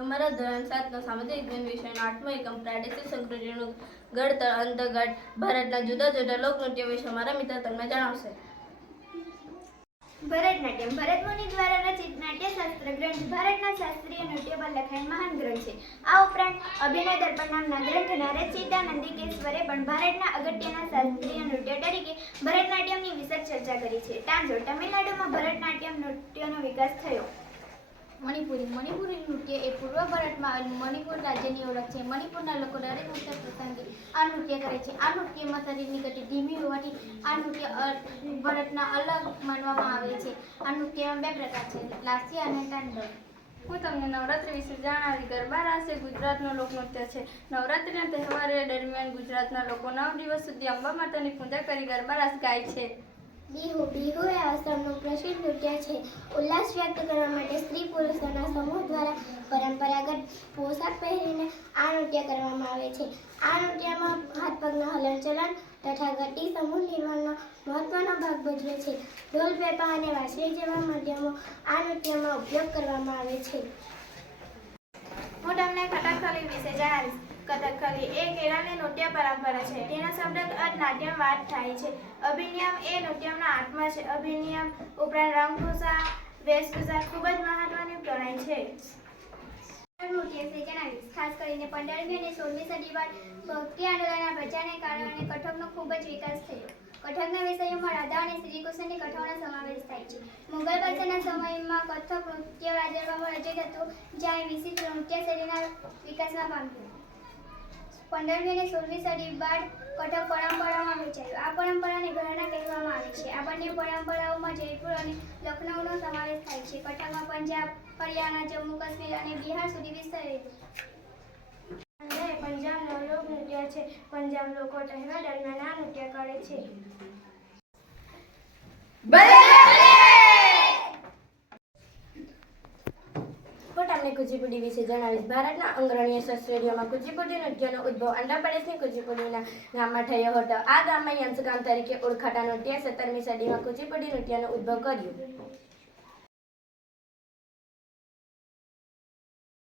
અમારા ધોરણ સાતનો સામાજિક વિજ્ઞાન વિષયનો આઠમો એકમ પ્રાદેશિક સંસ્કૃતિનું ઘડતર અંતર્ગત ભારતના જુદા જુદા લોકનૃત્ય વિશે મારા મિત્ર તમને જણાવશે. ભરતનાટ્યમ ભરતમુનિ દ્વારા રચિત નાટ્યશાસ્ત્ર ગ્રંથ ભારતના શાસ્ત્રીય નૃત્ય પર લખાયેલ મહાન ગ્રંથ છે. આ ઉપરાંત અભિનય દર્પણ નામના ગ્રંથના રચિતા નંદિકેશ્વરે પણ ભારતના અગત્યના શાસ્ત્રીય નૃત્ય તરીકે ભરતનાટ્યમની વિશેષ ચર્ચા કરી છે. તાંજોર, તમિલનાડુમાં ભરતનાટ્યમ નૃત્યનો વિકાસ થયો. મણિપુરી. મણિપુરી નૃત્ય એ પૂર્વ ભારતમાં આવેલું મણિપુર રાજ્યની ઓળખ છે. મણિપુરના લોકો દરેક મુખ્ય પ્રસંગે આ નૃત્ય કરે છે. આ નૃત્યમાં શરીરની ગતિ ધીમી હોવાથી આ નૃત્ય ભારતના અલગ માનવામાં આવે છે. આ નૃત્યમાં બે પ્રકાર છે. લાસી અને તાંડવ. હું તમને નવરાત્રિ વિશે જણાવી. ગરબા રાસ એ ગુજરાતનું લોકનૃત્ય છે. નવરાત્રિના તહેવારો દરમિયાન ગુજરાતના લોકો નવ દિવસ સુધી અંબા માતાની પૂજા કરી ગરબા રાસ ગાય છે. બિહુ બિહુ એ આસામનું પ્રસિદ્ધ નૃત્ય છે. ઉલ્લાસ વ્યક્ત કરવા માટે સ્ત્રી પુરુષોના સમૂહ દ્વારા પરંપરાગત પોશાક પહેરીને આ નૃત્ય કરવામાં આવે છે. આ નૃત્યમાં હાથ પગના હલનચલન તથા ગતિ સમૂહ નિર્માણનો મહત્વનો ભાગ ભજવે છે. ઢોલ, પેપા અને વાંસળી જેવા માધ્યમો આ નૃત્યમાં ઉપયોગ કરવામાં આવે છે. હું તમને કથકલી વિશે જણાવીશ. કથકલી એ કેરળની નૃત્ય પરંપરા છે. તેનો શબ્દ અર્થ નાટ્યમ વાત થાય છે. અભિનિયમ એ નૃત્યમનો આત્મા છે. અભિનિયમ ઉપરાંત રંગભૂષા, વેશભૂષા ખૂબ જ મહત્વની ગણાય છે. નૃત્ય છે જણાવીશ ખાસ કરીને પંદરમી અને સોળમી સદી બાદ ભક્તિ આંદોલનના પ્રચારને કારણે કથકનો ખૂબ જ વિકાસ થયો. કથકના વિષયોમાં રાધા અને શ્રી કૃષ્ણની કથાઓનો સમાવેશ થાય છે. મુગલ બાદશાહના સમયમાં કથક નૃત્ય રાજ્યમાં રજૂ થતું જ્યાં વિશિષ્ટ નૃત્ય શૈલીના વિકાસમાં પામ્યું પંદરમી અને સોળમી સદી બાદ કથક પરંપરામાં વિચાર્યું. આ પરંપરાને ઘરાના કહેવામાં આવે છે. આ બંને પરંપરાઓમાં જયપુર અને લખનૌનો સમાવેશ થાય છે. કથકમાં પંજાબ હરિયાણા જમ્મુ કાશ્મીર અને બિહાર સુધી વિસ્તરેલું પંજાબનો લોક નૃત્ય છે. પંજાબ લોકો તહેવાર દરમિયાન આ નૃત્ય કરે છે હું તમને કુચીપુડી વિશે જણાવીશ. ભારતના અંગ્રણીય શસ્ત્રીઓમાં કુચીપુડી નૃત્યનો ઉદ્ભવ આંધ્રપ્રદેશની કુચીપુડીના ગામમાં થયો હતો. આ ગામમાં યંત્રગામ તરીકે ઓળખાતા નૃત્ય સત્તરમી સદીમાં કુચીપુડી નૃત્યનો ઉદ્ભવ કર્યો.